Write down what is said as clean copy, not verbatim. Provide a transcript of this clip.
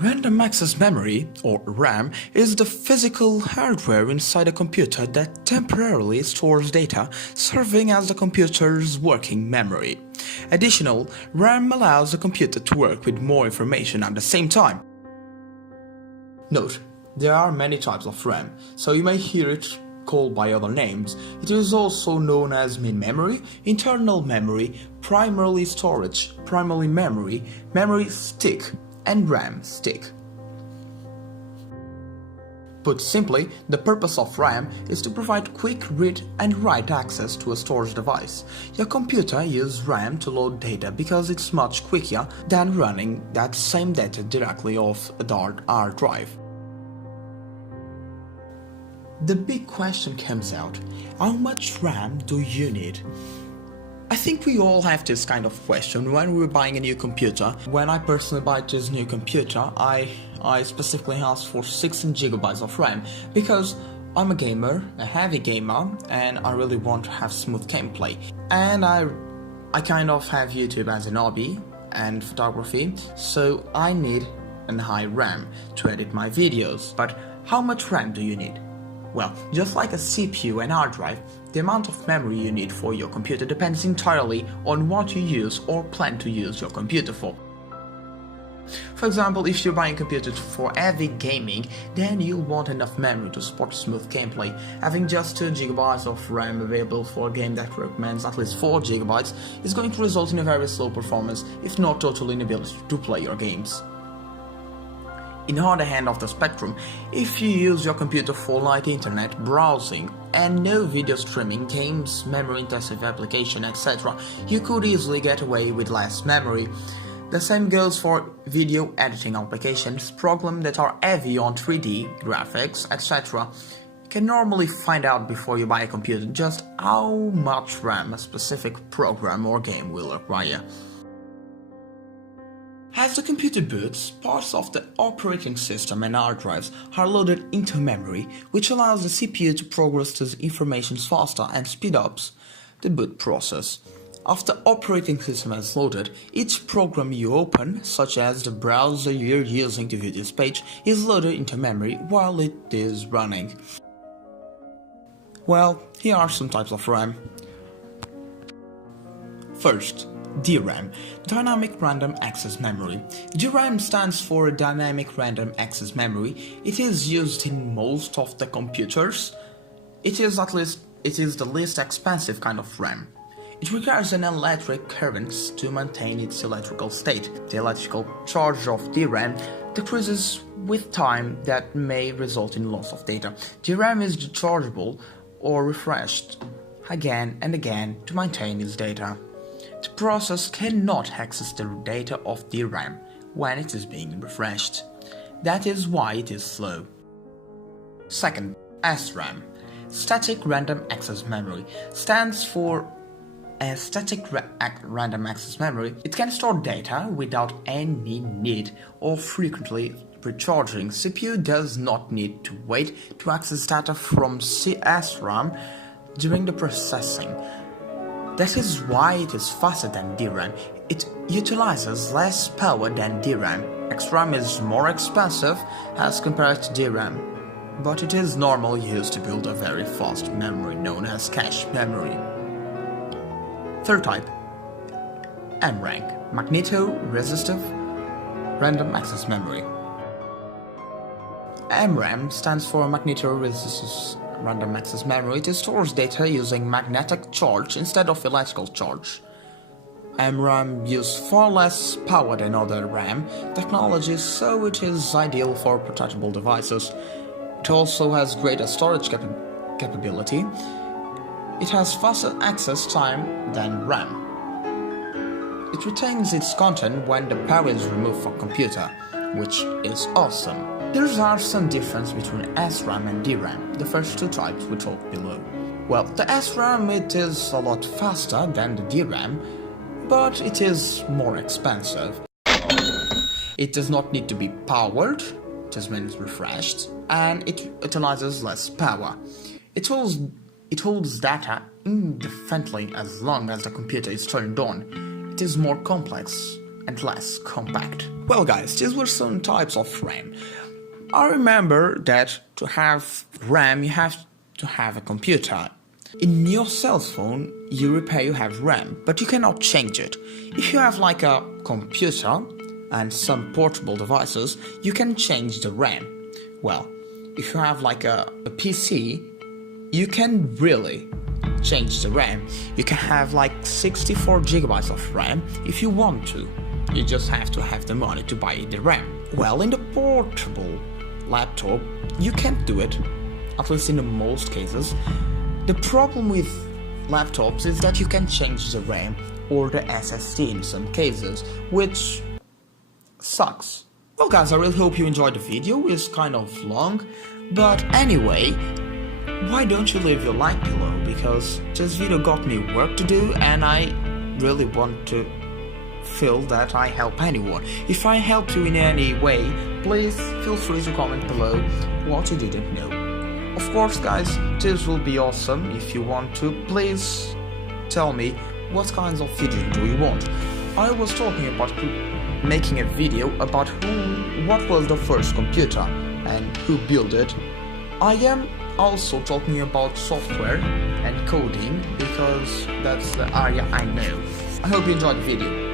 Random access memory, or RAM, is the physical hardware inside a computer that temporarily stores data, serving as the computer's working memory. Additionally, RAM allows the computer to work with more information at the same time. Note, there are many types of RAM, so you may hear it called by other names. It is also known as main memory, internal memory, primary storage, primary memory, memory stick, and RAM stick. Put simply, the purpose of RAM is to provide quick read and write access to a storage device. Your computer uses RAM to load data because it's much quicker than running that same data directly off a hard drive. The big question comes out: how much RAM do you need? I think we all have this kind of question when we're buying a new computer. When I personally buy this new computer, I specifically ask for 16 GB of RAM because I'm a gamer, a heavy gamer, and I really want to have smooth gameplay. And I kind of have YouTube as an hobby and photography, so I need a high RAM to edit my videos. But how much RAM do you need? Well, just like a CPU and hard drive, the amount of memory you need for your computer depends entirely on what you use or plan to use your computer for. For example, if you're buying a computer for heavy gaming, then you'll want enough memory to support smooth gameplay. Having just 2 GB of RAM available for a game that recommends at least 4 GB is going to result in a very slow performance, if not total inability to play your games. In the other hand of the spectrum, if you use your computer for light internet, browsing, and no video streaming, games, memory-intensive application, etc., you could easily get away with less memory. The same goes for video editing applications, programs that are heavy on 3D, graphics, etc. You can normally find out before you buy a computer just how much RAM a specific program or game will require. As the computer boots, parts of the operating system and hard drives are loaded into memory, which allows the CPU to progress those information faster and speed up the boot process. After the operating system is loaded, each program you open, such as the browser you're using to view this page, is loaded into memory while it is running. Well, here are some types of RAM. First, DRAM, Dynamic Random Access Memory. DRAM stands for Dynamic Random Access Memory. It is used in most of the computers. It is the least expensive kind of RAM. It requires an electric current to maintain its electrical state. The electrical charge of DRAM decreases with time that may result in loss of data. DRAM is rechargeable or refreshed again and again to maintain its data. The process cannot access the data of DRAM when it is being refreshed. That is why it is slow. Second, SRAM, Static Random Access Memory, stands for a static random access memory. It can store data without any need or frequently recharging. CPU does not need to wait to access data from SRAM during the processing. That is why it is faster than DRAM. It utilizes less power than DRAM. SRAM is more expensive as compared to DRAM, but it is normal use to build a very fast memory known as cache memory. Third type, MRAM, Magneto Resistive Random Access Memory. MRAM stands for Magneto Resistive Random Access Memory. It stores data using magnetic charge instead of electrical charge. MRAM uses far less power than other RAM technologies, so it is ideal for portable devices. It also has greater storage capability. It has faster access time than RAM. It retains its content when the power is removed from computer, which is awesome. There are some differences between SRAM and DRAM, the first two types we talked below. Well, the SRAM it is a lot faster than the DRAM, but it is more expensive. It does not need to be powered, just when it's refreshed, and it utilizes less power. It holds data indefinitely as long as the computer is turned on. It is more complex and less compact. Well guys, these were some types of RAM. I remember that to have RAM you have to have a computer. In your cell phone you repair you have RAM, but you cannot change it. If you have like a computer and some portable devices, you can change the RAM. Well, if you have like a PC, you can really change the RAM. You can have like 64 GB of RAM if you want to. You just have to have the money to buy the RAM. Well, in the portable laptop, you can't do it, at least in the most cases. The problem with laptops is that you can change the RAM or the SSD in some cases, which sucks. Well guys, I really hope you enjoyed the video. It's kind of long, but anyway, why don't you leave your like below, because this video got me work to do and I really want to feel that I help anyone. If I helped you in any way, please feel free to comment below what you didn't know. Of course guys, this will be awesome. If you want to, please tell me what kinds of videos do you want. I was talking about making a video about what was the first computer and who built it. I am also talking about software and coding because that's the area I know. I hope you enjoyed the video.